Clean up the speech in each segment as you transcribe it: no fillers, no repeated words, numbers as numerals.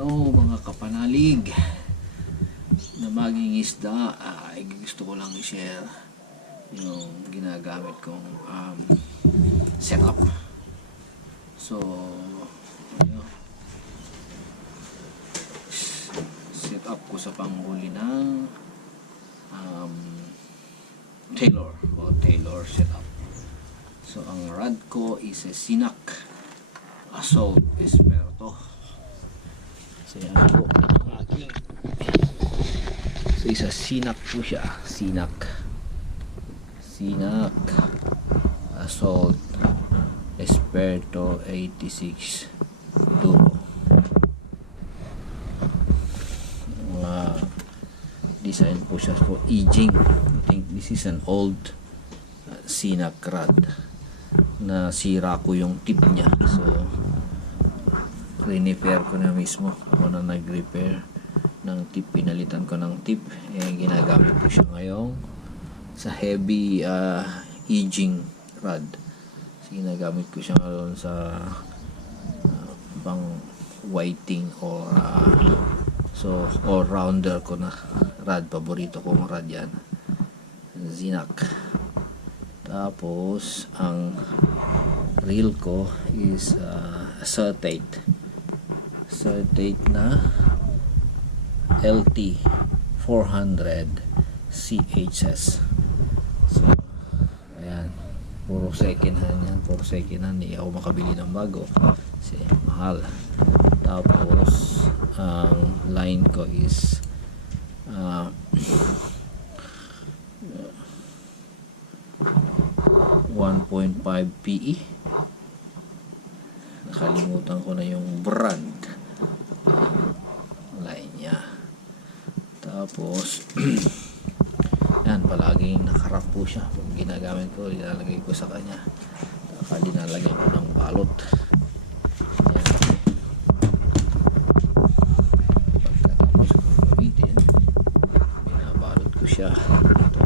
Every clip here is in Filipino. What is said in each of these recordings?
Hello mga kapanalig na maging isda, ay gusto ko lang i-share yung ginagamit kong setup. So ayun, setup ko sa panghuli ng Taylor setup. So ang rod ko is a Cenac Assault Esperto. So yan po ang aking, so isa Cenac po siya, Cenac Assault Esperto 86 Duro. Design po siya for aging. I think this is an old Cenac rod na sira ko yung tip niya, so re-repair ko na mismo. Ako na nag-repair ng tip, pinalitan ko ng tip. Ginagamit ko siya ngayon sa heavy aging rod. So, ginagamit ko siya ngayon sa pang whiting or so all-rounder ko na rod. Paborito kong rod yan, Cenac. Tapos ang reel ko is Certate na LT 400 CHS. So ayan, puro second hand yan, puro second hand. Hindi ako makabili ng bago kasi mahal. Tapos ang line ko is 1.5 PE. Nakalimutan ko na yung brand line niya. Tapos yan, palaging nakarap po siya. Pag ginagamit ko, ilalagay ko sa kanya. Saka dinalagyan ko ng balot. Yan. Pagkatapos ko gamitin, binabalot ko siya dito.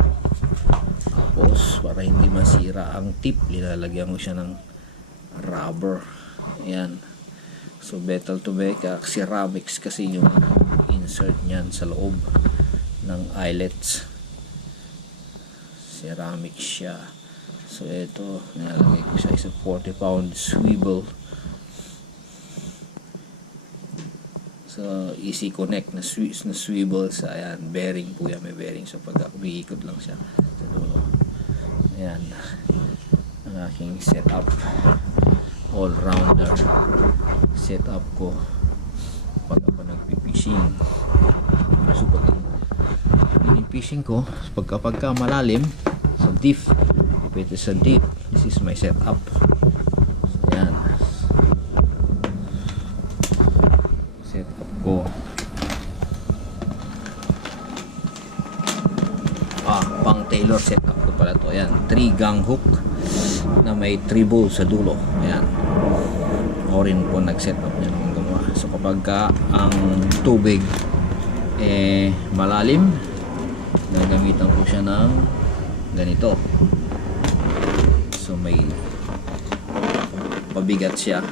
Tapos para hindi masira ang tip, nilalagyan ko siya ng rubber. Ayan. So metal to metal, ceramics kasi yung insert niyan sa loob ng eyelets. Ceramics siya. So ito, nilalagay ko siya, isa 40-pound swivel. So easy connect na swivel sa, ayan, bearing po yan, may bearing. So pag umiikot lang siya sa dulo. Ayan ang aking setup, all-rounder setup ko pag ako nagpipishing. So pag pinipishing ko, pagka malalim sa deep, pwede sa deep, this is my setup. So ayan, setup ko. Pang Taylor setup ko pala to. Ayan, 3 gang hook na may 3 balls sa dulo. Ayan, ako rin po nag-setup niya ng gumawa. So kapag ang tubig malalim, gagamitan ko siya ng ganito. So may pabigat siya,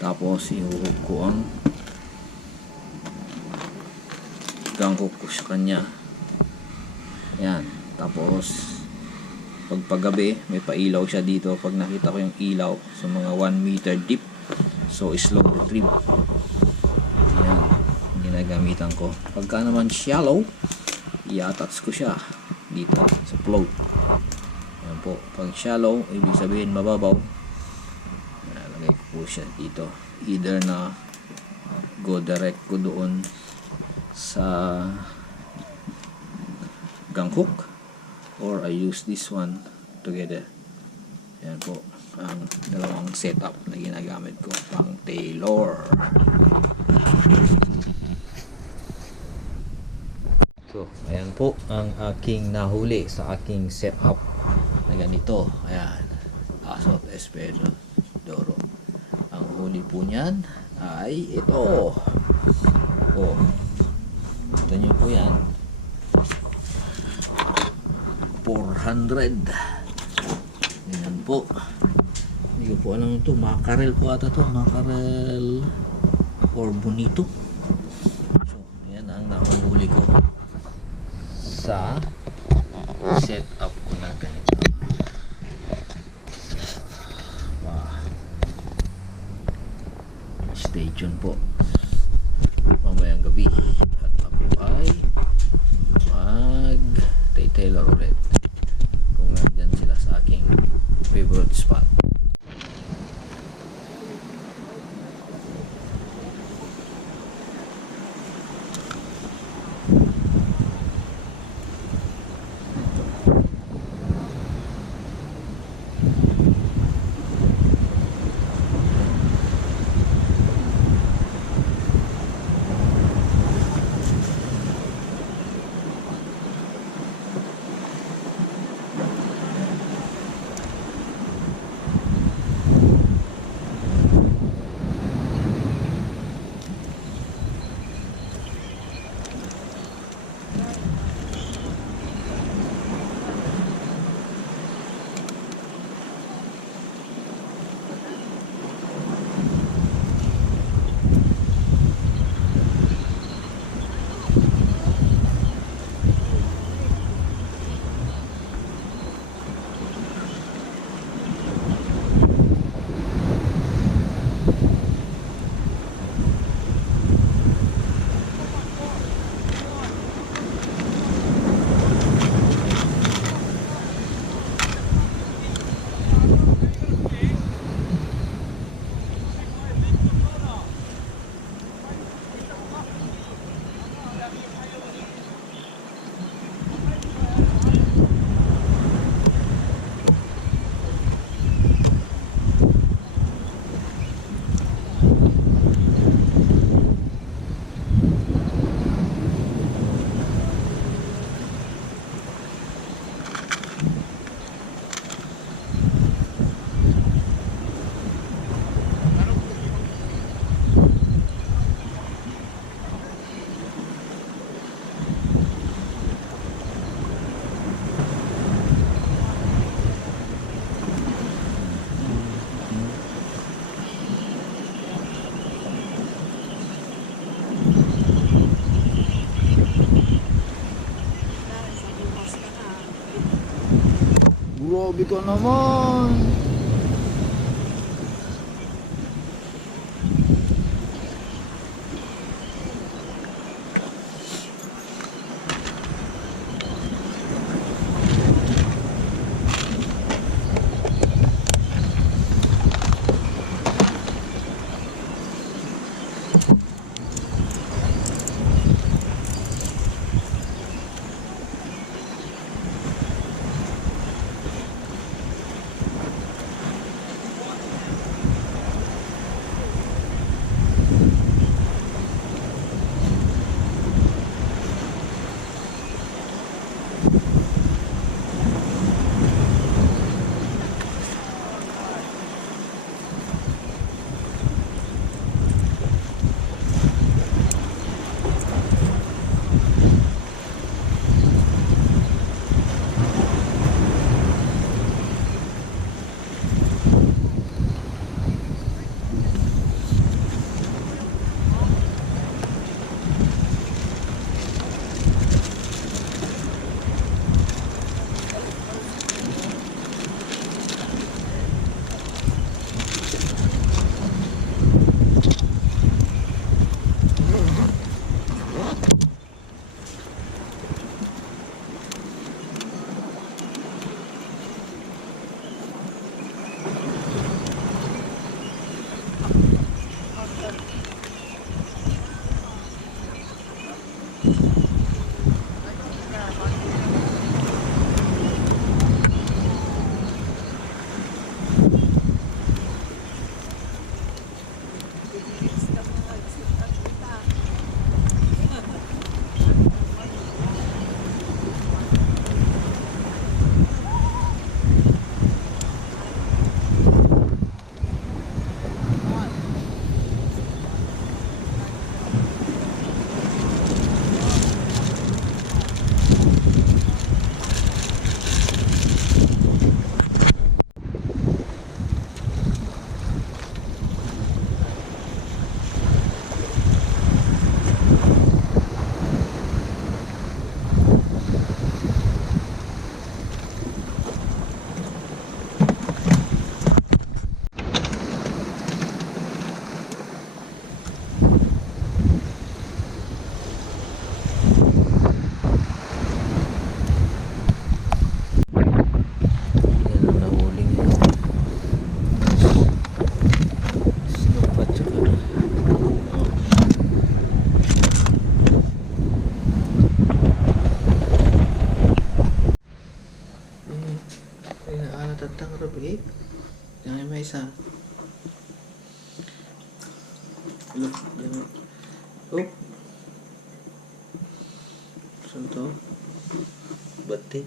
tapos ihuhuk ko ang gang hook ko sa kanya. Yan. Tapos paggabi, may pailaw siya dito. Pag nakita ko yung ilaw sa mga 1 meter deep, so slow retrieve. Yan, ginagamitan ko. Pagka naman shallow, i-attach ko siya dito sa float. Yan po. Pag shallow, ibig sabihin mababaw, nalagay ko po siya dito. Either na go direct ko doon sa gang hook, or I use this one together. Yan po ang dalawang setup na ginagamit ko pang Taylor. So ayan po ang aking nahuli sa aking setup na ganito. Ayan, Assault Esperto Duro. Ang huli po niyan ay ito. Ito nyo po yan, 400. Ayan po. Hindi ko po alam ito. Mackerel po ata to. Mackerel or bonito. So yan ang nahuli ko sa setup ko na ganito. Wow. Stay tuned po mamayang gabi at ako ay mag-tailor ulit kung nandyan sila sa aking favorite spot. Grabe ka naman. tatang rabi. Yan may isa. Look, yan. Oh. Saan to? Bati.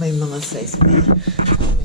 May mga size pa.